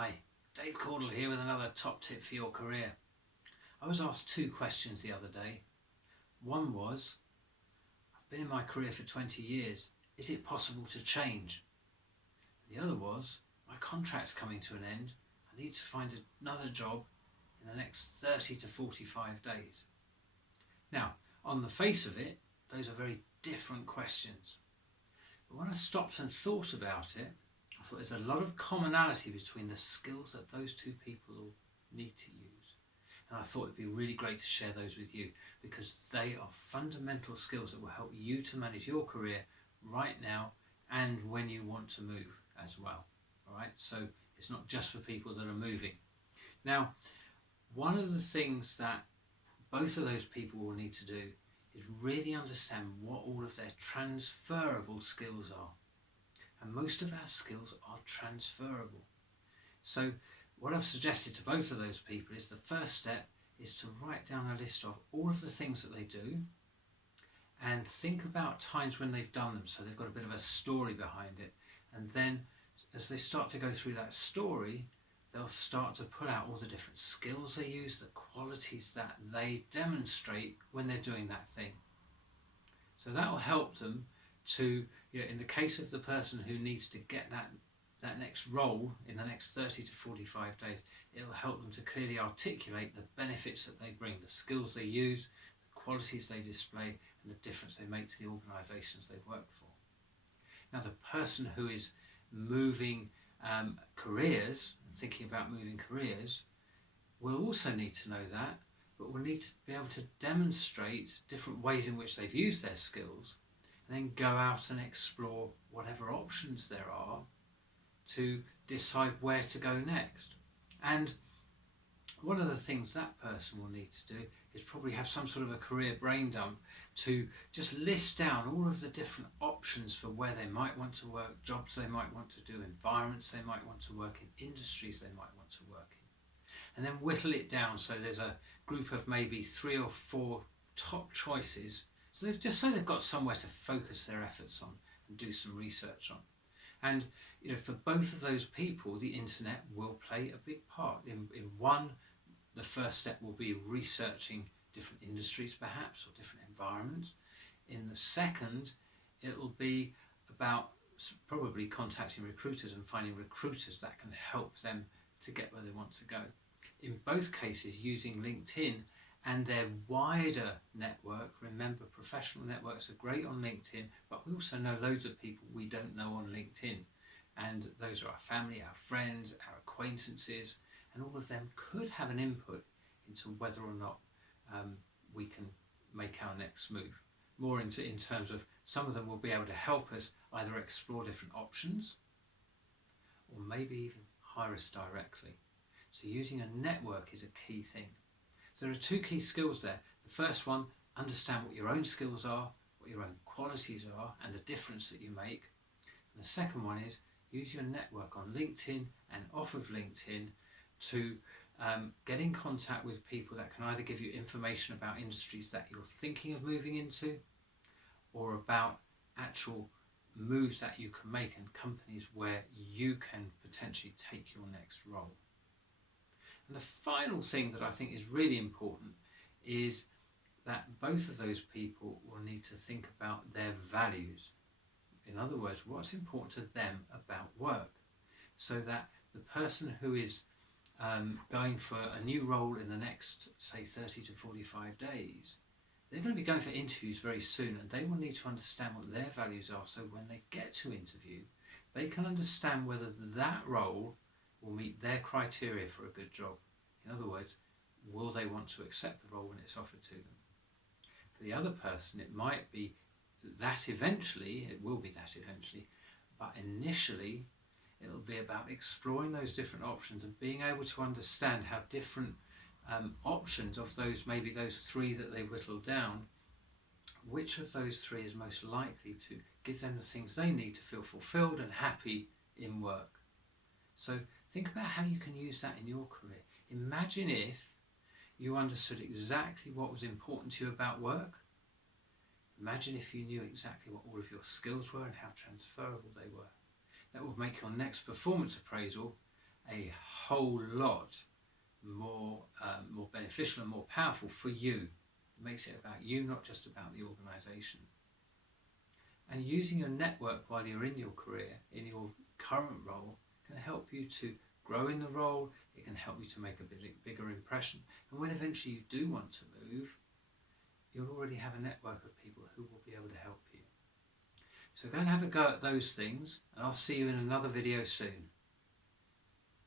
Hi, Dave Caudle here with another top tip for your career. I was asked two questions the other day. One was, I've been in my career for 20 years. Is it possible to change? The other was, my contract's coming to an end. I need to find another job in the next 30 to 45 days. Now, on the face of it, those are very different questions. But when I stopped and thought about it, I thought there's a lot of commonality between the skills that those two people need to use. And I thought it'd be really great to share those with you because they are fundamental skills that will help you to manage your career right now and when you want to move as well. All right, so it's not just for people that are moving. Now, one of the things that both of those people will need to do is really understand what all of their transferable skills are. And most of our skills are transferable. So what I've suggested to both of those people is the first step is to write down a list of all of the things that they do and think about times when they've done them, so they've got a bit of a story behind it. And then as they start to go through that story, they'll start to put out all the different skills they use, the qualities that they demonstrate when they're doing that thing. So that will help them to, in the case of the person who needs to get that next role in the next 30 to 45 days, it'll help them to clearly articulate the benefits that they bring, the skills they use, the qualities they display, and the difference they make to the organisations they've worked for. Now, the person who is moving careers, and thinking about moving careers, will also need to know that, but will need to be able to demonstrate different ways in which they've used their skills, and then go out and explore whatever options there are to decide where to go next. And one of the things that person will need to do is probably have some sort of a career brain dump to just list down all of the different options for where they might want to work, jobs they might want to do, environments they might want to work in, industries they might want to work in. And then whittle it down so there's a group of maybe 3 or 4 top choices. So they've got somewhere to focus their efforts on and do some research on. And for both of those people, the internet will play a big part. In one, the first step will be researching different industries perhaps, or different environments. In the second, it will be about probably contacting recruiters and finding recruiters that can help them to get where they want to go. In both cases, using LinkedIn and their wider network. Remember, professional networks are great on LinkedIn, but we also know loads of people we don't know on LinkedIn. And those are our family, our friends, our acquaintances, and all of them could have an input into whether or not we can make our next move. More in terms of some of them will be able to help us either explore different options or maybe even hire us directly. So using a network is a key thing. So there are 2 key skills there. The first one, understand what your own skills are, what your own qualities are, and the difference that you make. And the second one is use your network on LinkedIn and off of LinkedIn to get in contact with people that can either give you information about industries that you're thinking of moving into, or about actual moves that you can make and companies where you can potentially take your next role. And the final thing that I think is really important is that both of those people will need to think about their values. In other words, what's important to them about work, so that the person who is going for a new role in the next, say, 30 to 45 days, they're going to be going for interviews very soon, and they will need to understand what their values are, so when they get to interview, they can understand whether that role will meet their criteria for a good job. In other words, will they want to accept the role when it's offered to them? For the other person, it might be that eventually, it will be that eventually, but initially it'll be about exploring those different options and being able to understand how different options of those, maybe those 3 that they whittled down, which of those 3 is most likely to give them the things they need to feel fulfilled and happy in work. So think about how you can use that in your career. Imagine if you understood exactly what was important to you about work. Imagine if you knew exactly what all of your skills were and how transferable they were. That would make your next performance appraisal a whole lot more beneficial and more powerful for you. It makes it about you, not just about the organisation. And using your network while you're in your career, in your current role, can help you to grow in the role. It can help you to make a bigger impression. And when eventually you do want to move, you'll already have a network of people who will be able to help you. So go and have a go at those things, and I'll see you in another video soon.